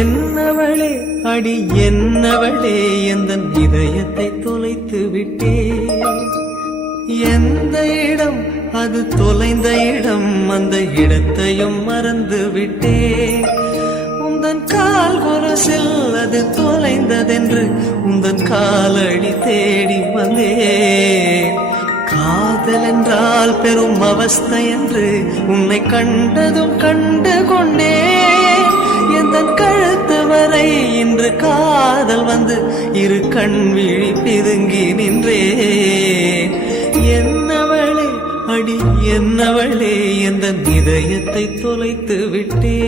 என்னவளே அடி என்னவளே எந்தன் இதயத்தை தொலைத்து விட்டே. எந்த இடம் அது தொலைந்த இடம், அந்த இடத்தையும் மறந்து விட்டே. உந்தன் கால் கொலுசில் அது தொலைந்ததென்று உந்தன் காலடி தேடி வந்தே. காதல் என்றால் பெரும் அவஸ்தை என்று உன்னை கண்டதும் கண்டு கொண்டே. எந்தன் கழுத்து வரை இன்று காதல் வந்து இரு கண் விழி பிதுங்கி நின்றே. என்னவளே அடி என்னவளே எந்தன் இதயத்தை தொலைத்து விட்டே.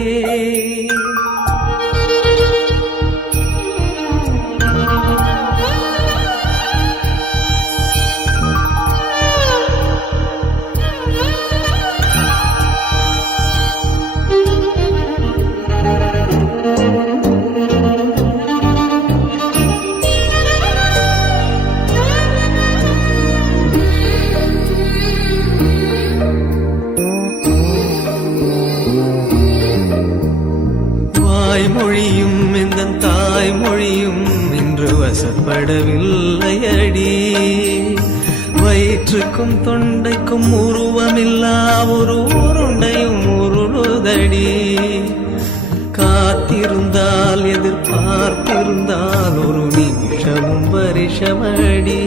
மொழியும் இந்த தாய்மொழியும் இன்று வசப்படவில்லை அடி. வயிற்றுக்கும் தொண்டைக்கும் உருவமில்லா ஒரு உருண்டையும் உருளுதடி. காத்திருந்தால் எதிர்பார்த்திருந்தால் ஒரு நிமிஷமும் வருஷமடி.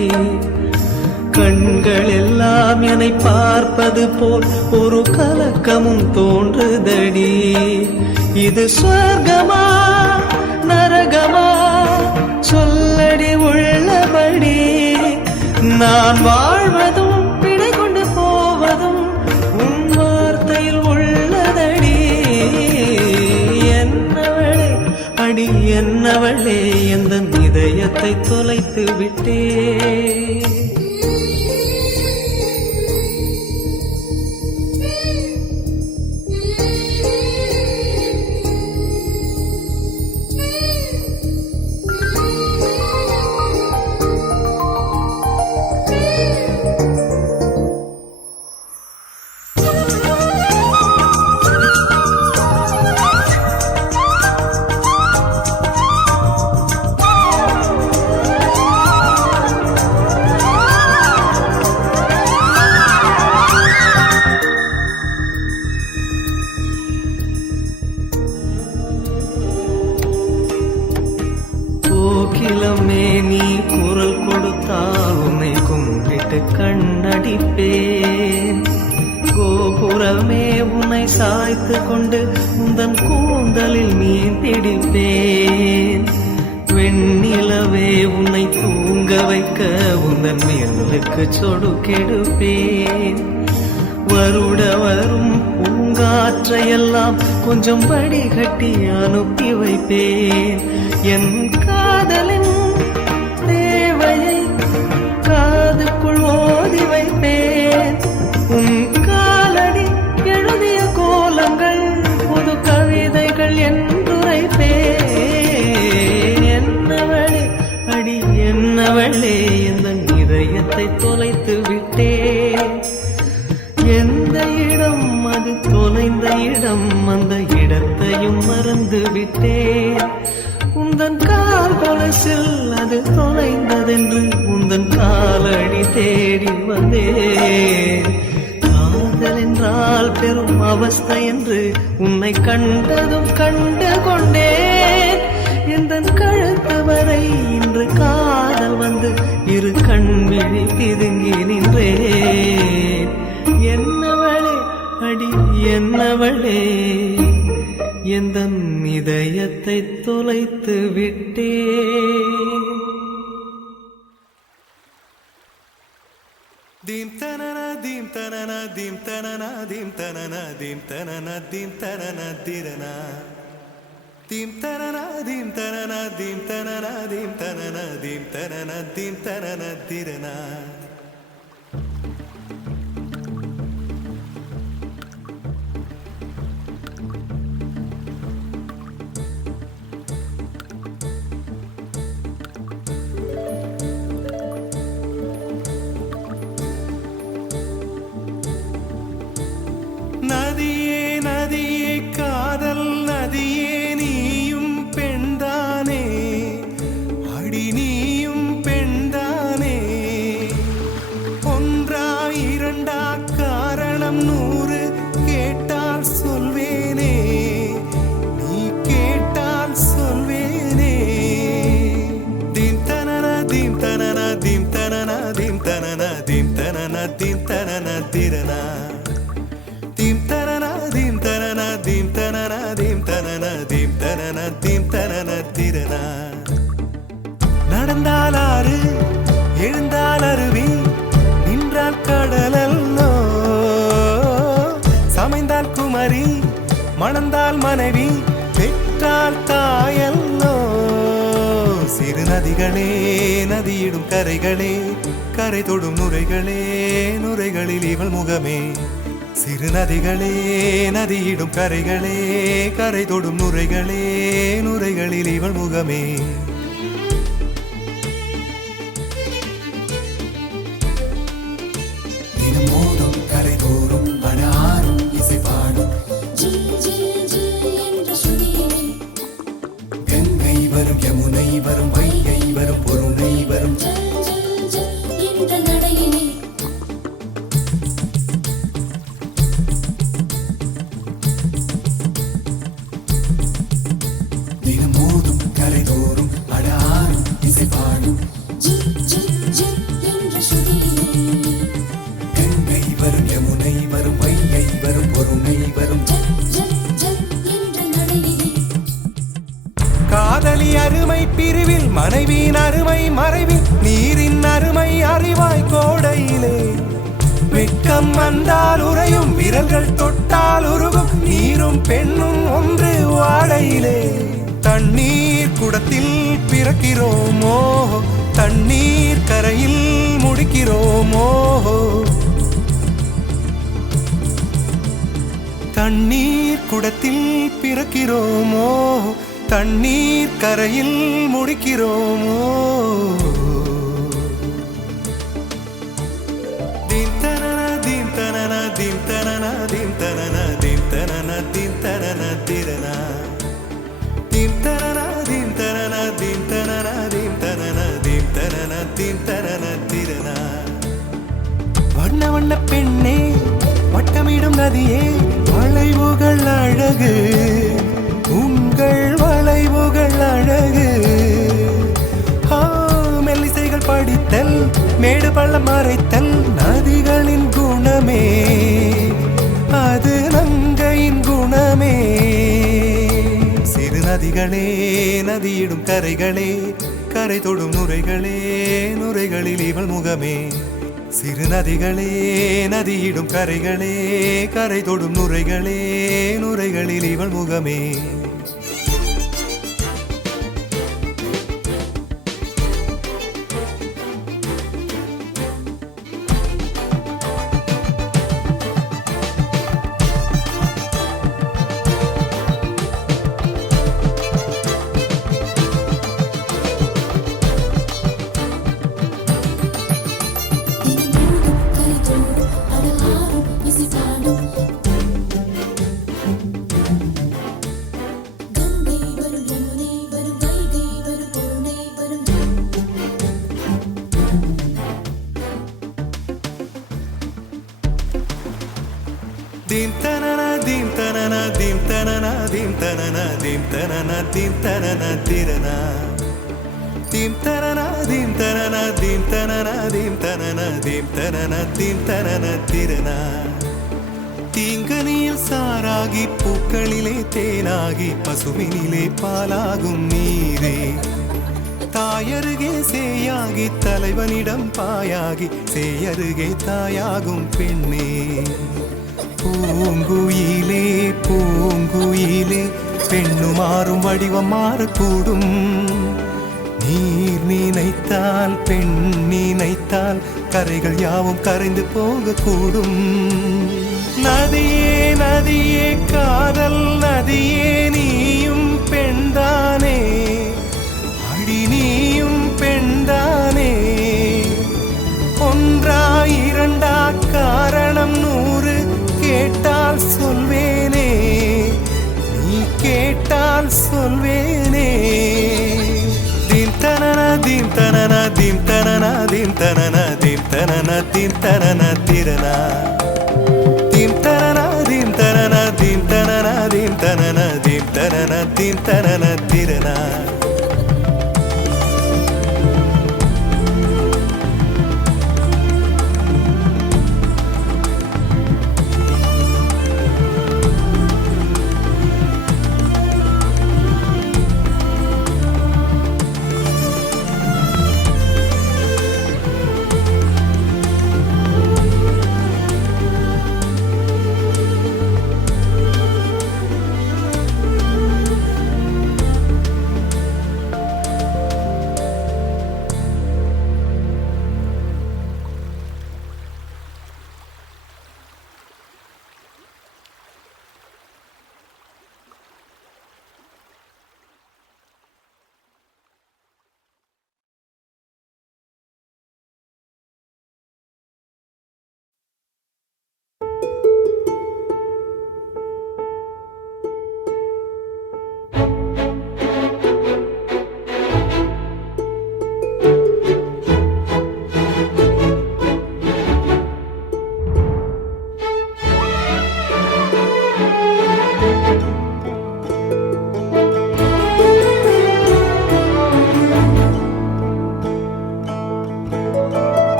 கண்கள் எல்லாம் என்னை பார்ப்பது போல் ஒரு கலக்கமும் தோன்றுதடி. இது சொர்க்கமா நரகமா சொல்லடி உள்ளபடி. நான் வாழ்வதும் விடை கொண்டு போவதும் உன் வார்த்தையில் உள்ளதடி. என்னவளே அடி என்னவளே எந்தன் இதயத்தை தொலைத்து விட்டே. கோகிலமே நீ குரல் கொடுத்தால் உன்னை கும்பிட்டு கண்ணடிப்பேன். கோபுரமே உன்னை சாய்த்து கொண்டு உந்தன் கூந்தலில் மீன் திடிப்பேன். வெண்ணிலவே உன்னை தூங்க வைக்க உந்தன் மேலுக்கு சொடுக்கெடுப்பேன். வருட வரும் பூங்காற்றையெல்லாம் கொஞ்சம் வடிகட்டி அனுப்பி வைப்பேன். என் காதலின் தேவையை காதுக்குள் ஓதி வைப்பேன். உன் காலடி எழுதிய கோலங்கள் புது கவிதைகள் என்றுரைப்பேன். என்னவளே அடி என்னவளே எந்தன் இதயத்தை தொலைத்து விட்டேன். எந்த இடம் அது தொலைந்த இடம், அந்த இடத்தையும் மறந்து விட்டேன். உந்தன் கால் கொலுசில் அது தொலைந்ததென்று உந்தன் காலடி தேடி வந்தேன். காதல் என்றால் பெரும் அவஸ்தை என்று உன்னை கண்டதும் கண்டு கொண்டேன். எந்தன் கழுத்து வரை இன்று காதல் வந்து இரு கண் விழி பிதுங்கி நின்றேன். என்னவளே அடி என்னவளே எந்தன் இதயத்தை தொலைத்து விட்டே. தீம் தனன தீம் தனன தீம் தனன தீம் தனன தீம் தனன தீம் தனன திரனா தீம் தனன தீம் தனன தீம் தனன தீம் தனன தீம் தனன தீம் தனன திரனா. நதியே நதியே காதல் நதியே நீயும் பெண்தானே அடி நீயும் பெண்தானே. ஒன்றா இரண்டா காரணம் 100 கேட்டால் சொல்வேனே நீ கேட்டால் சொல்வேனே. தீம் தனன தீம் தனன தீம் தனன தீம் தனன தீம் தனன தீம் தனன திரனா தீம் தனன தீம் தனன தீம் தனன தீம் தனன தீம் தனன தீம் தனன திரனா. நடந்தால் ஆறு எழுந்தால் அருவி நின்றால் கடலல்லோ சமைந்தால் குமரி மணந்தால் மனைவி பெற்றால் தாயல்லோ. சிறு நதிகளே நதியிடும் கரைகளே கரை தொடும் நுரைகளே நுரைகளில் இவள் முகமே. சிறு நதிகளே நதியிடும் கரைகளே கரை தொடும் நுரைகளே நுரைகளில் இவள் முகமே. தினம் மோதும் கரை தோறும் அடாரும் இசை பாடும் கங்கை வரும் யமுனை வரும் வைகை வரும் பொருணை வரும் காதலி அருமை பிரிவில் மனைவியின் அருமை மறைவில் நீரின் அருமை அறிவாய் கோடையிலே. வெட்கம் வந்தால் உறையும் விரல்கள் தொட்டால் உருகும் நீரும் பெண்ணும் ஒன்று வாடையிலே. தண்ணீர் குடத்தில் பிறக்கிறோமோ தண்ணீர் கரையில் முடிக்கிறோமோ. தண்ணீர் குடத்தில் பிறக்கிறோமோ தண்ணீர் கரையில் முடிக்கிறோமோ. தீம் தனன தீம் தனன தீம் தனன தீம் தனன தீம் தனன தீம் தனன திரனா தீம் தனன தீம் தனன தீம் தனன தீம் தனன தீம் தனன தீம் தனன திரனா. வண்ண வண்ண பெண்ணே வட்டமிடும் நதியே வளைவுகள் அழகு உங்கள் வளைவுகள் அழகு. மெல்லிசைகள் படித்தல் மேடு பள்ளம் மறைத்தல் நதிகளின் குணமே அது நங்கையின் குணமே. சிறு நதிகளே நதியிடும் கரைகளே கரை தொடும் நுரைகளே நுரைகளில் இவள் முகமே. சிறு நதிகளே நதியிடும் கரைகளே கரை தொடும் நுரைகளே நுரைகளில் இவள் முகமே. Dim tanana dim tanana dim tanana dim tanana dim tanana dim tanana tirana dim tanana dim tanana dim tanana dim tanana dim tanana dim tanana tirana தீங்கனியில் சாராகி பூக்களிலே தேனாகி பசுவினிலே பாலாகும் நீரே தாயருகே சேயாகி தலைவனிடம் பாயாகி சேயருகே தாயாகும் பெண்ணே பூங்குயிலே பூங்குயிலே பெண்ணு மாறும் வடிவம் மாறக்கூடும் நீர் நினைத்தால் பெண் நினைத்தால் கரைகள் யாவும் கரைந்து போகக்கூடும் நதியே நதியே காதல் நதியே நீயும் பெண்தானே அடி நீயும் பெண்தானே ஒன்றா இரண்டா காரணம் 100 கேட்டால் சொல்வேனே நீ கேட்டால் சொல்வேனே தீம் தனன தீம் தனன தீம் தனன தீம் தனன தீம் தனன தீம் தனன திரனா தீம் தனன தீம் தனன தீம் தனன தீம் தனன தீம் தனன தீம் தனன திரனா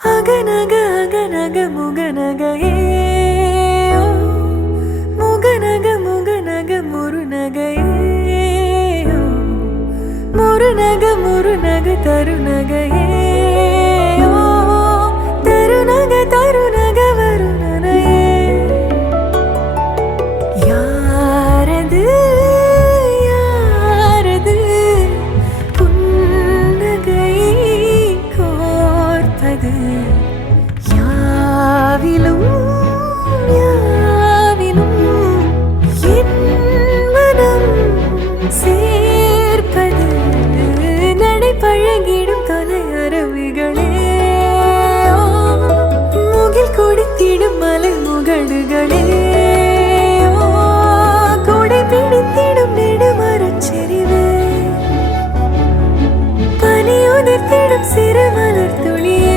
அகநக முகநக முகநக முகநக முருநக முருநக முருநக தருநக தருநக தருநக வருணனையே யாரது யாரது புன்னகை கோர்ப்பது யாவிலும் யாவிலும் என் மனம் சேர்ப்பது நடை பழகிடும் தொலை அருவிகளே முகில் கொடுத்திடும் மலை முகடுகளே கொடை பிடித்திடும் நெடுமரச்செறிவே பனி உதிர்த்திடும் சிறு மலர் துளியே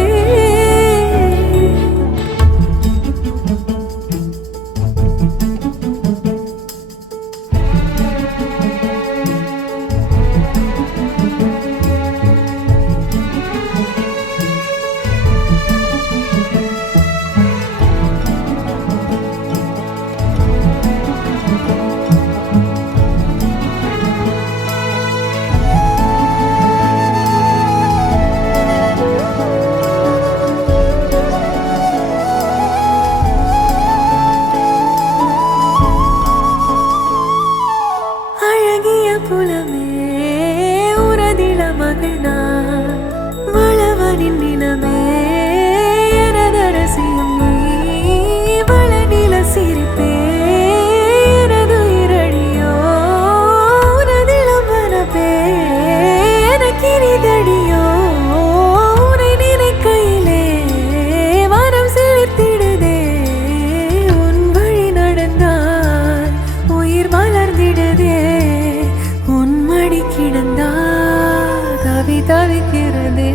தவிக்கிறதே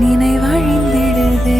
நினைவழிந்திடுதே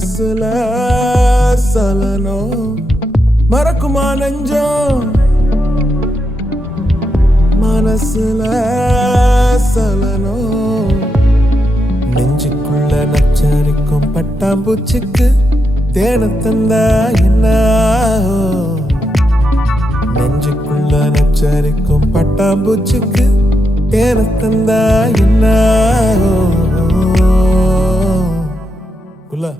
மனசுல சலனம் மறக்குமா நெஞ்சம் மனசுல சலனம் நெஞ்சுக்குள்ள நச்சரிக்கும் பட்டாம்பூச்சிக்கு தேன தந்தா என்ன நெஞ்சுக்குள்ள நச்சரிக்கும் பட்டாம்பூச்சிக்கு தேன தந்தா என்ன குல்லா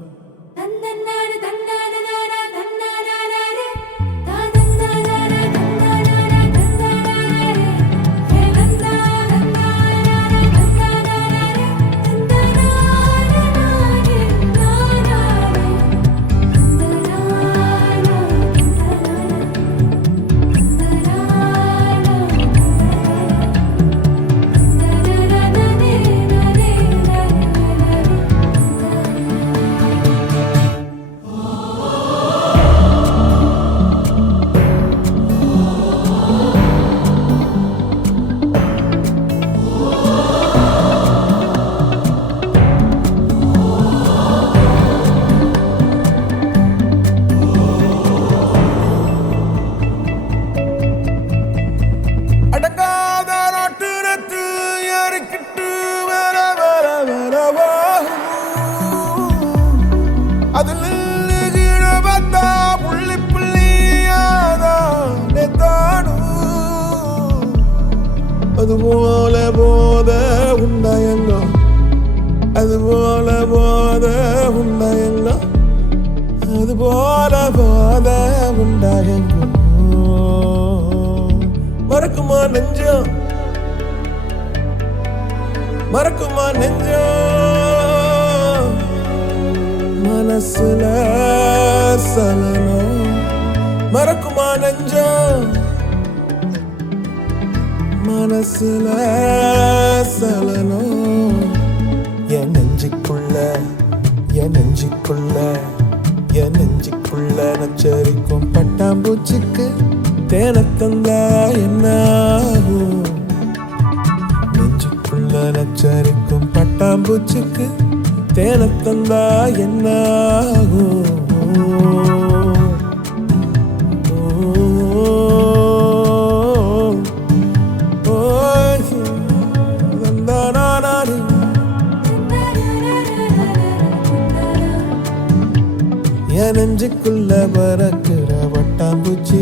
அதுபோல போத உண்டாயங்க அதுபோல போத உண்டாயங்க அதுபோல போத உண்டாயங்க மறக்குமா நெஞ்சம் மறக்குமா நெஞ்சம் மனசுல சலனம் மறக்குமா நெஞ்சம் மனசுல சலனம் என் நெஞ்சுக்குள்ள என் நெஞ்சுக்குள்ள என் நெஞ்சுக்குள்ள நச்சரிக்கும் பட்டாம்பூச்சிக்கு தேன தந்தா என்ன நெஞ்சுக்குள்ள நச்சரிக்கும் பட்டாம்பூச்சிக்கு தேன தந்தா என்ன என் நெஞ்சுக்குள்ள பறக்கிற வட்டாம்பூச்சி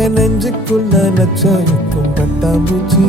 என் நெஞ்சுக்குள்ள நச்சரிக்கும் பட்டாம்பூச்சி